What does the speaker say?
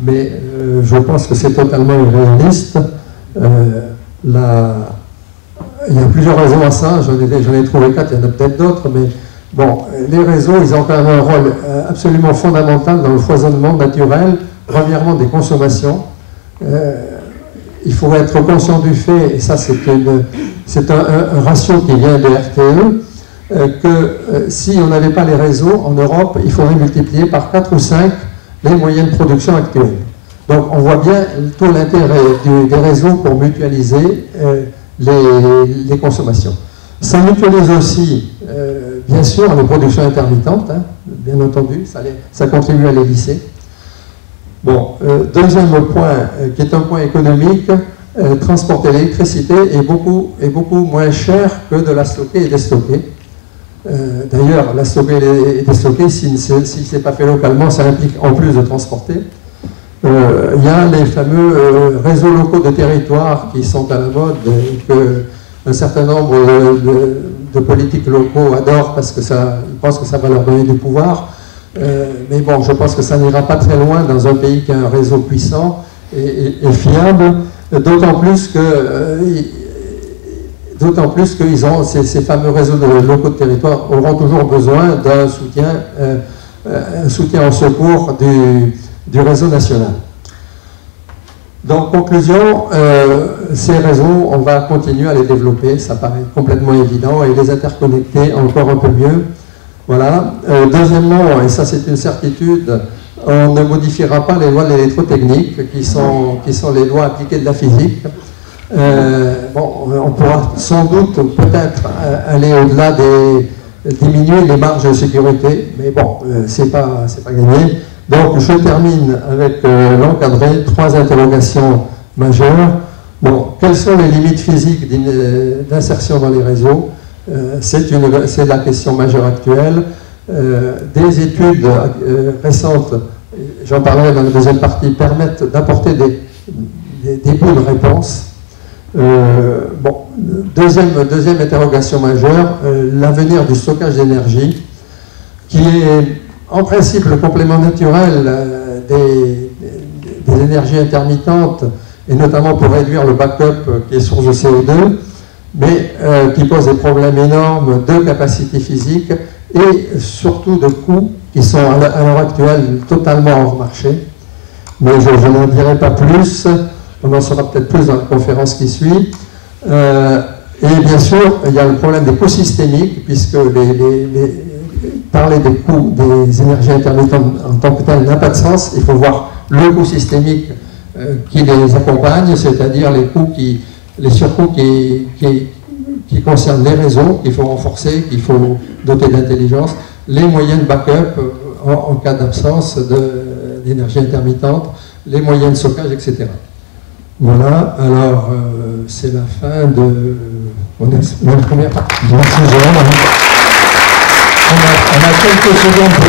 mais je pense que c'est totalement irréaliste. Il y a plusieurs raisons à ça, j'en ai trouvé 4, il y en a peut-être d'autres, mais bon, les réseaux, ils ont quand même un rôle absolument fondamental dans le foisonnement naturel, premièrement des consommations. Il faut être conscient du fait, et ça c'est un ratio qui vient de RTE, que si on n'avait pas les réseaux en Europe, il faudrait multiplier par 4 ou 5 les moyens de production actuels. Donc on voit bien tout l'intérêt des réseaux pour mutualiser les consommations. Ça mutualise aussi, bien sûr, les productions intermittentes, hein, bien entendu, ça contribue à les lisser. Bon, deuxième point, qui est un point économique, transporter l'électricité est beaucoup moins cher que de la stocker et déstocker. D'ailleurs, la stocker et déstocker, si ce n'est pas fait localement, ça implique en plus de transporter. Il y a les fameux réseaux locaux de territoire qui sont à la mode et qu'un certain nombre de politiques locaux adorent parce qu'ils pensent que ça va leur donner du pouvoir. Mais bon, je pense que ça n'ira pas très loin dans un pays qui a un réseau puissant et fiable, d'autant plus qu'ils ont ces fameux réseaux locaux de territoire auront toujours besoin d'un soutien en secours du réseau national. Donc, conclusion, ces réseaux, on va continuer à les développer, ça paraît complètement évident, et les interconnecter encore un peu mieux. Voilà. Deuxièmement, et ça c'est une certitude, on ne modifiera pas les lois de l'électrotechnique, qui sont les lois appliquées de la physique. Bon, on pourra sans doute peut-être aller au-delà diminuer les marges de sécurité, mais bon, c'est pas gagné. Donc je termine avec l'encadré, 3 interrogations majeures. Bon, quelles sont les limites physiques d'insertion dans les réseaux? C'est la question majeure actuelle. Des études récentes, j'en parlerai dans la deuxième partie, permettent d'apporter des bouts de réponse. Bon, deuxième interrogation majeure, l'avenir du stockage d'énergie, qui est en principe le complément naturel des énergies intermittentes, et notamment pour réduire le backup qui est source de CO2, mais qui pose des problèmes énormes de capacité physique et surtout de coûts qui sont à l'heure actuelle totalement hors marché. Mais je n'en dirai pas plus, on en saura peut-être plus dans la conférence qui suit. Et bien sûr, il y a le problème des coûts systémiques, puisque parler des coûts des énergies intermittentes en tant que tel n'a pas de sens. Il faut voir le coût systémique qui les accompagne, c'est-à-dire les surcoûts qui concernent les réseaux, qu'il faut renforcer, qu'il faut doter d'intelligence, les moyens de backup en cas d'absence d'énergie intermittente, les moyens de stockage, etc. Voilà, alors c'est la fin de la première partie. Merci Jérôme. On a quelques secondes.